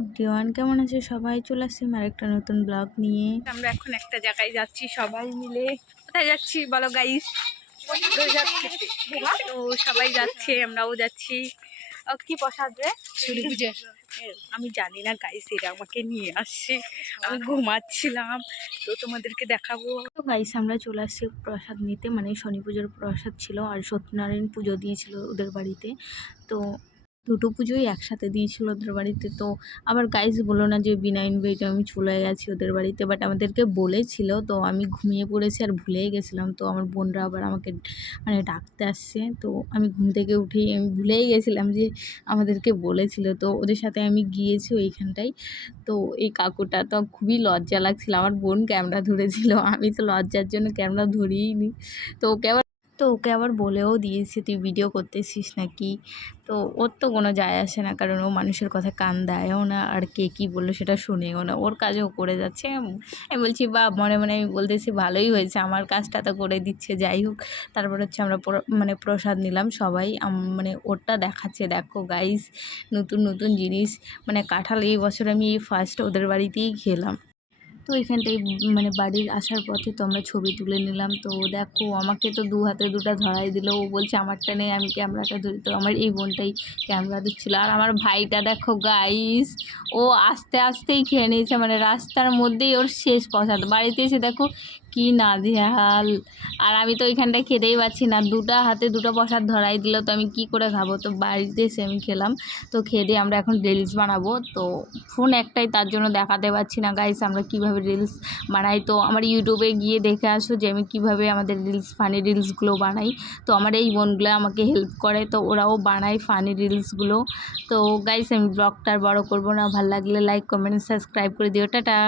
Everyone কেমন আছে সবাই? চলে আসছি আমার একটা নতুন ব্লগ নিয়ে। আমরা এখন একটা জায়গায় যাচ্ছি সবাই মিলে। কোথায় যাচ্ছি বলো গাইস তো সবাই যাচ্ছে আমরাও যাচ্ছি। কি প্রসাদ রে? আমি জানি না গাইস এরা আমাকে নিয়ে আসছে। আমি ঘুমাচ্ছিলাম তো তোমাদেরকে দেখাবো। তো গাইস আমরা চলে আসছি প্রসাদ নিতে। মানে শনি পুজোর প্রসাদ ছিল আর সত্যনারায়ণ পুজো দিয়েছিল ওদের বাড়িতে। তো দুটো পুজোই একসাথে দিয়েছিল ওদের বাড়িতে। তো আবার গাইস বলো না যে বিনা ইনভাইটে আমি চলে গেছি ওদের বাড়িতে বাট আমাদেরকে বলেছিল। তো আমি ঘুমিয়ে পড়েছি আর ভুলেই গেছিলাম। তো আমার বোনরা আবার আমাকে মানে ডাকতে আসছে। তো আমি ঘুম থেকে উঠেই আমি ভুলেই গেছিলাম যে আমাদেরকে বলেছিল। তো ওদের সাথে আমি গিয়েছি ওইখানটায় তো এই কাকুটা তো খুবই লজ্জা লাগছিল। আমার বোন ক্যামেরা ধরেছিল। আমি তো লজ্জার জন্য ক্যামেরা ধরিই নি তো ওকে আবার তো ওকে আবার বলেও দিয়েছি, তুই ভিডিও করতেছিস নাকি? তো ওর তো কোনো যায় আসে না, কারণ ও মানুষের কথা কান দেয়ও না, আর কে কী বলল সেটা শুনেও না। ওর কাজও করে যাচ্ছে। আমি বলছি, বা, মনে মনে আমি বলতেছি, ভালোই হয়েছে, আমার কাজটা তো করে দিচ্ছে, যাই হোক। তারপর হচ্ছে আমরা মানে প্রসাদ নিলাম সবাই। মানে ওরটা দেখাচ্ছে, দেখো গাইস নতুন নতুন জিনিস। মানে কাঁঠাল এই বছর আমি ফার্স্ট ওদের বাড়িতেই খেলাম। তো এখানটায় মানে বাড়ির আসার পথে তো আমরা ছবি তুলে নিলাম। তো দেখো আমাকে তো দু হাতে দুটো ধরাই দিল। ও বলছে, আমারটা নেই আমি ক্যামেরাটা ধরি। তো আমার এই বোনটাই ক্যামেরা দিচ্ছিল আর আমার ভাইটা দেখো গাইস ও আস্তে আস্তেই খেয়ে নিয়েছে। মানে রাস্তার মধ্যেই ওর শেষ প্রসাদ বাড়িতে এসে দেখো কি নাজেহাল। আর আমি তো ওইখানটায় খেতেই পাচ্ছি না। দুটা হাতে দুটো প্রসাদ ধরাই দিল। তো আমি কি করে খাব? তো বাড়িতে এসে আমি খেলাম। তো খেয়ে আমরা এখন রিলস বানাবো। তো ফোন একটাই তার জন্য দেখাতে পারছি না গাইস আমরা কীভাবে রিলস বানাই? তো আমার ইউটিউবে গিয়ে দেখে আসো যে আমি কীভাবে আমাদের রিলস ফানি রিলসগুলো বানাই। তো আমার এই বোনগুলো আমাকে হেল্প করে, তো ওরাও বানায় ফানি রিলসগুলো তো গাইস আমি ব্লগটা আর বড়ো করব না। ভালো লাগলে লাইক কমেন্ট সাবস্ক্রাইব করে দিও। টাটা!